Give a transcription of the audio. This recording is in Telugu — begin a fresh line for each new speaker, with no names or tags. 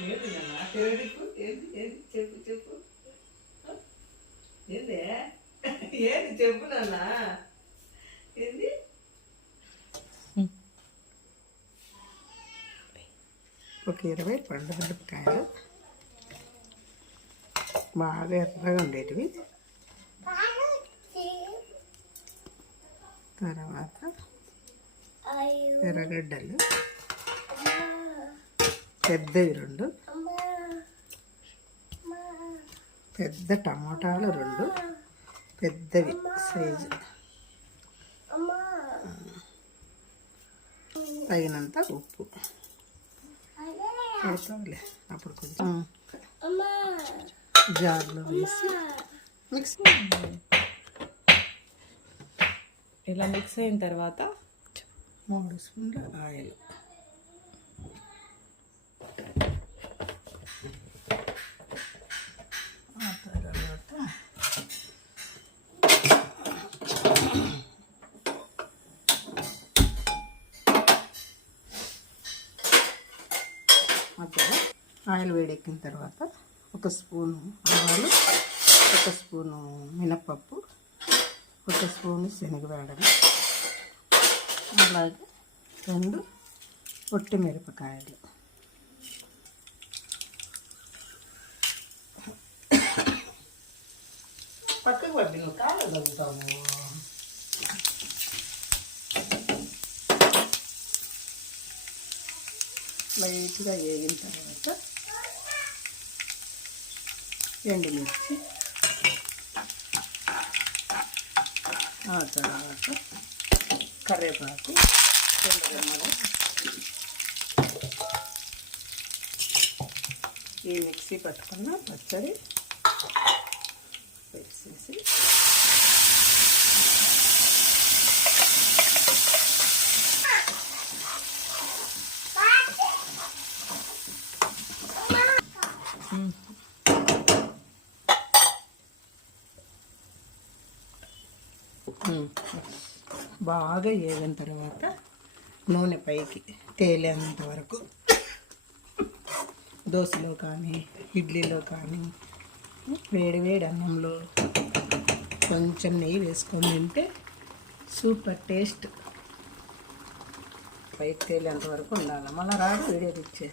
ఏంది నాన్న తిరగదిక్కు ఏంది? ఏంది? చెప్పు చెప్పు. ఏంది? ఏంది? చెప్పు నాన్న. ఏంది? ఒక ఇరవై పండు మిరపకాయలు. బాగా ఎర్రగా ఉండేటివి. తర్వాత ఎర్రగడ్డలు. పెద్దవి రెండు. పెద్ద టమోటాలు రెండు. పెద్దవి సైజు. తగినంత ఉప్పు. పడతావులే అప్పుడు కొంచెం జార్లో వేసి మిక్స్
ఇలా మిక్స్ అయిన తర్వాత
మూడు స్పూన్ల ఆయిల్. ఆ తర్వాత మధ్యలో ఆయిల్ వేడెక్కిన తర్వాత ఒక స్పూను ఆవాలు ఒక స్పూను మినప్పప్పు ఒక స్పూను శనగవేడలు అలాగే రెండు పొట్టి మిరపకాయలు పక్కకు పట్టి నువ్వు కాలు తగ్గుతాము లైట్గా వేగిన తర్వాత ఎండుమిర్చి ఆ తర్వాత కరివేపాకు తెల్లగమ్మలు ఈ మిక్సీ పట్టుకున్న పచ్చడి వేసేసి బాగా వేగిన తర్వాత నూనె పైకి తేలేంత వరకు దోశలో కానీ ఇడ్లీలో కానీ వేడి వేడి అన్నంలో కొంచెం నెయ్యి వేసుకొని తింటే సూపర్ టేస్ట్. పైకి తేలేంత వరకు ఉండాలి. మళ్ళీ రాదు వీడియో
తెచ్చే